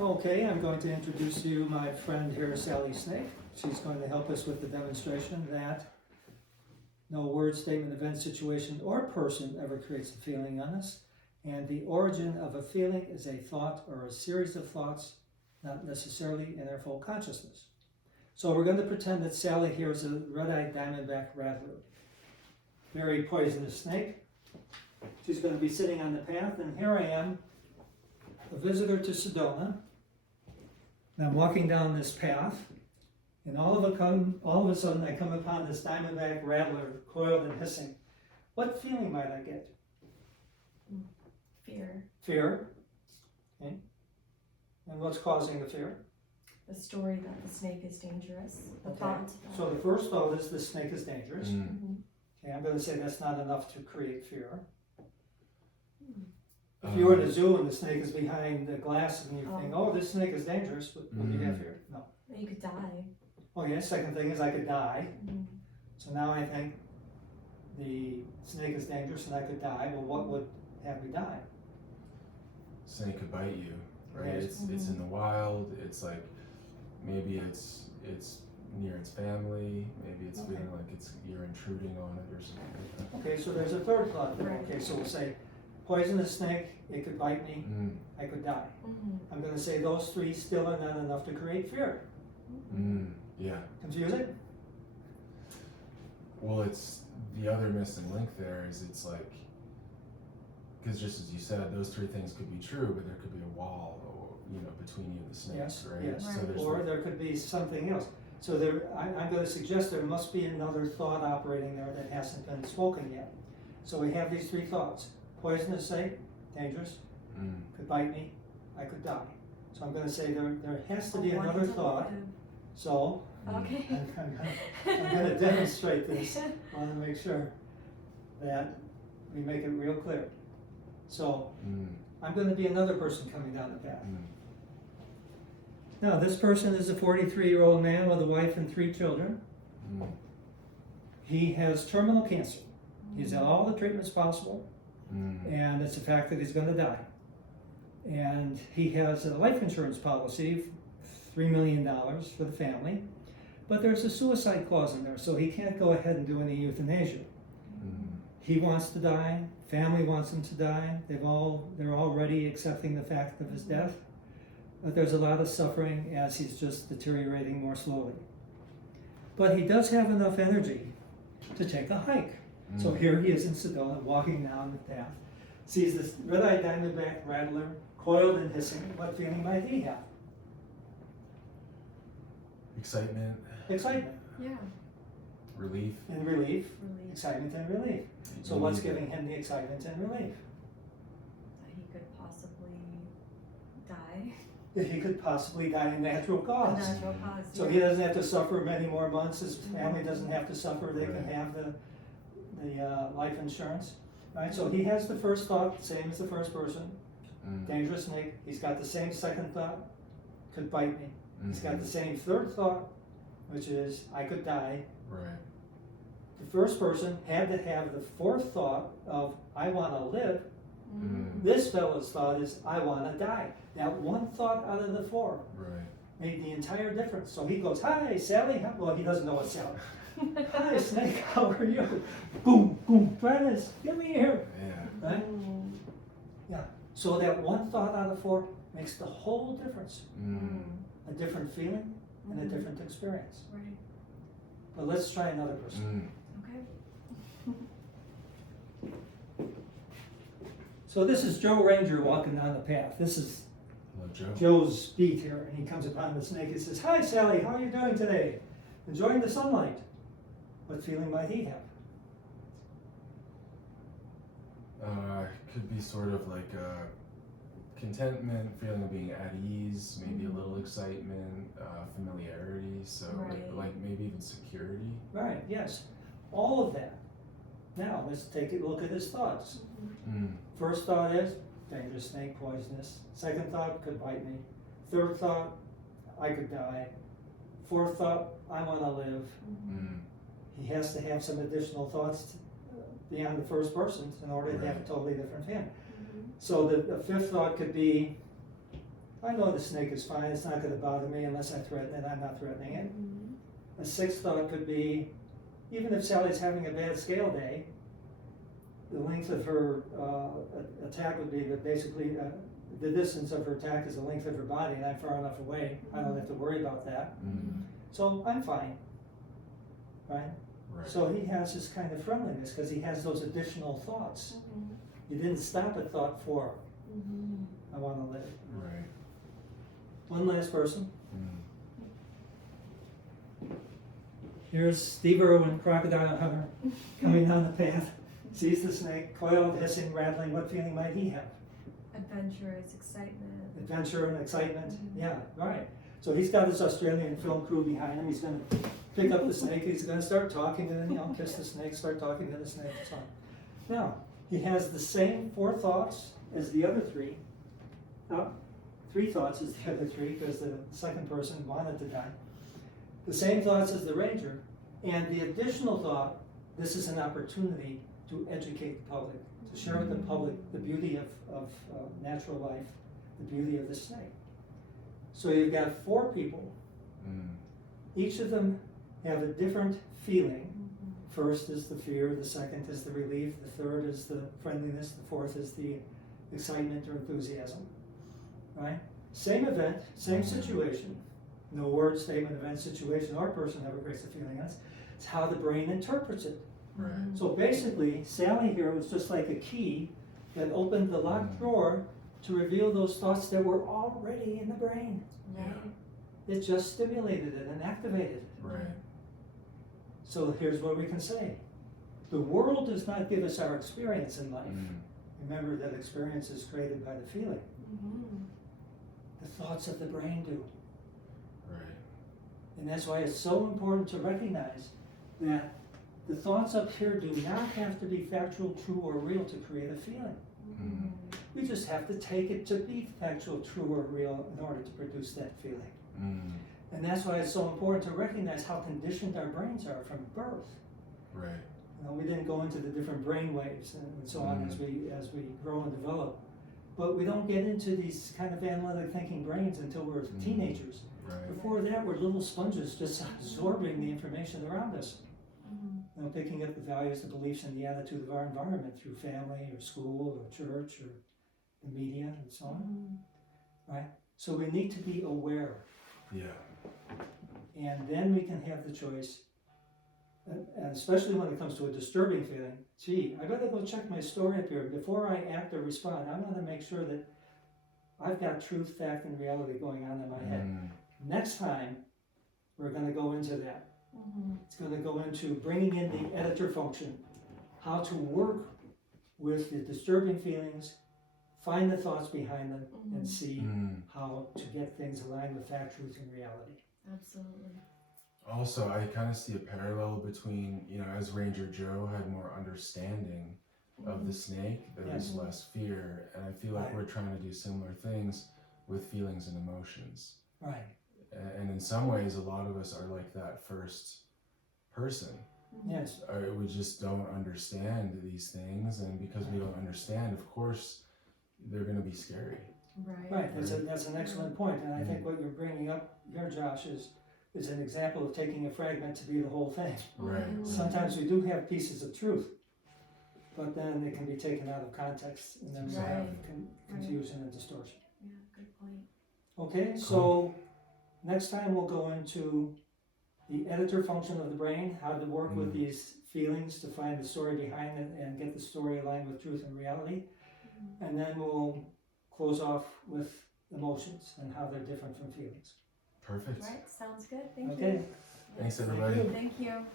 Okay, I'm going to introduce to you my friend here, Sally Snake. She's going to help us with the demonstration that no word, statement, event, situation, or person ever creates a feeling on us. And the origin of a feeling is a thought or a series of thoughts, not necessarily in our full consciousness. So we're going to pretend that Sally here is a red-eyed diamondback rattler, very poisonous snake. She's going to be sitting on the path, and here I am, a visitor to Sedona. And I'm walking down this path, and all of a sudden I come upon this diamondback rattler, coiled and hissing. What feeling might I get? Fear. Fear. Okay. And what's causing the fear? The story that the snake is dangerous. The Okay. thought. So the first thought is the snake is dangerous. Mhm. Okay, I'm going to say that's not enough to create fear. If you were in a zoo and the snake is behind the glass and you think, oh, this snake is dangerous, would you have fear? No. You could die. Oh yeah, second thing is I could die. Mhm. So now I think the snake is dangerous and I could die. Well, what would have me die? Snake could bite you, right? Yes. It's in the wild. It's like maybe it's near its family. Maybe it's Okay. feeling like you're intruding on it or something like that. Okay, so there's a third thought there. Right. Okay, so we'll say poisonous snake, it could bite me, Mm. I could die. Mhm. I'm going to say those three still are not enough to create fear. Yeah. Confusing? Well, it's the other missing link there is it's like, because just as you said, those three things could be true, but there could be a wall, between you and the snake, Yes, right? yes. So there's Or like- there could be something else. So I'm going to suggest there must be another thought operating there that hasn't been spoken yet. So we have these three thoughts. Poisonous snake, dangerous, could bite me, I could die. So I'm going to say there has to be I want another to thought. live. So Okay. I'm going to demonstrate this. I want to make sure that we make it real clear. So I'm going to be another person coming down the path. Now, this person is a 43-year-old man with a wife and 3 children. He has terminal cancer. He's had all the treatments possible, and it's a fact that he's going to die. And he has a life insurance policy, $3 million for the family, but there's a suicide clause in there, so he can't go ahead and do any euthanasia. He wants to die, family wants him to die, they're already accepting the fact of his death, but there's a lot of suffering as he's just deteriorating more slowly. But he does have enough energy to take a hike. So here he is in Sedona, walking down the path, sees this red-eyed diamondback rattler, coiled and hissing. What feeling might he have? Excitement, Excitement Yeah. relief. and relief. Relief. Excitement and relief. So You what's need giving him the excitement and relief? That he could possibly die. That he could possibly die in natural A cause. natural cause. So yeah. he doesn't have to suffer many more months. His family doesn't have to suffer. They can Right. have the life insurance. Right? So he has the first thought, same as the first person. Dangerous snake. He's got the same second thought, could bite me. He's got the same third thought, which is I could die. Right. The first person had to have the fourth thought of I want to live. This fellow's thought is I want to die. Now one thought out of the 4 Right. made the entire difference. So he goes, hi Sally. Well, he doesn't know what Sally. Hi Snake, how are you? Boom, boom, Dennis, get me here. Yeah. Right? Yeah. So that one thought out of 4 makes the whole difference. A different feeling and a different experience. Right. But let's try another person. Okay. So this is Joe Ranger walking down the path. This is Hello, Joe. Joe's beat here, and he comes upon the snake. He says, hi Sally, how are you doing today? Enjoying the sunlight. What feeling might he have? Could be sort of like a contentment, feeling of being at ease, maybe a little excitement, familiarity, so Right. like maybe even security. Right, yes. All of that. Now, let's take a look at his thoughts. First thought is, dangerous snake, poisonous. Second thought, could bite me. Third thought, I could die. Fourth thought, I want to live. He has to have some additional thoughts beyond the first person in order to have a totally different feeling. So the fifth thought could be, I know the snake is fine, it's not gonna bother me unless I threaten it, I'm not threatening it. Mhm. A sixth thought could be, even if Sally's having a bad scale day, the length of her attack would be that basically the distance of her attack is the length of her body, and I'm far enough away, I don't have to worry about that. Mm. So I'm fine, right? Right. So he has this kind of friendliness because he has those additional thoughts. Mhm. You didn't stop at thought 4. Mhm. I want to live. Right. One last person. Mm. Here's Steve Irwin, crocodile hunter, coming down the path, sees the snake, coiled, hissing, rattling. What feeling might he have? Adventurous, excitement. Adventure and excitement. Mhm. Yeah, right. So he's got his Australian film crew behind him. He's going to pick up the snake. He's going to start talking to them, kiss the snake, start talking to the snake, and so on. Now, he has the same 4 thoughts as the other 3. 3 thoughts as the other 3 because the second person wanted to die. The same thoughts as the ranger, and the additional thought, this is an opportunity to educate the public, to share with the public the beauty of natural life, the beauty of the snake. So you've got 4 people, Mm. each of them have a different feeling. Mhm. First is the fear, the second is the relief, the third is the friendliness, the fourth is the excitement or enthusiasm, right? Same event, same situation. No word, statement, event, situation, or person ever creates a feeling. It's how the brain interprets it. Right. So basically, Sally here was just like a key that opened the locked drawer to reveal those thoughts that were already in the brain. Right. It just stimulated it and activated it. Right. So here's what we can say. The world does not give us our experience in life. Mm. Remember that experience is created by the feeling. Mhm. The thoughts of the brain do. Right. And that's why it's so important to recognize that the thoughts up here do not have to be factual, true, or real to create a feeling. Mhm. We just have to take it to be factual, true, or real in order to produce that feeling. Mm. And that's why it's so important to recognize how conditioned our brains are from birth. Right. We didn't go into the different brain waves and so on as we grow and develop. But we don't get into these kind of analytic thinking brains until we're teenagers. Right. Before that, we're little sponges just absorbing the information around us. Mhm. Picking up the values, the beliefs, and the attitude of our environment through family or school or church or the media and so on. Mhm. So we need to be aware, Yeah. and then we can have the choice. And especially when it comes to a disturbing feeling, gee, I better go check my story up here. Before I act or respond, I want to make sure that I've got truth, fact, and reality going on in my head. Mm. Next time, we're going to go into that. Mhm. It's going to go into bringing in the editor function, how to work with the disturbing feelings, find the thoughts behind them, and Mhm. see Mm. how to get things aligned with fact, truth, and reality. Absolutely. Also, I kind of see a parallel between, as Ranger Joe had more understanding of the snake, there was Yes. less fear. And I feel like Right. we're trying to do similar things with feelings and emotions. Right. And in some ways, a lot of us are like that first person. Mhm. Yes. We just don't understand these things. And because we don't understand, of course, they're going to be scary. Right. Right. That's an excellent point. And I think what you're bringing up here, Josh, is an example of taking a fragment to be the whole thing. Right. Mhm. Sometimes we do have pieces of truth, but then they can be taken out of context and then we have confusion and distortion. Yeah, good point. Okay, so next time we'll go into the editor function of the brain, how to work with these feelings to find the story behind it and get the story aligned with truth and reality. Mhm. And then we'll close off with emotions and how they're different from feelings. Perfect. Right, sounds good. Thank Okay. you. Thanks, Yes. everybody. Thank you.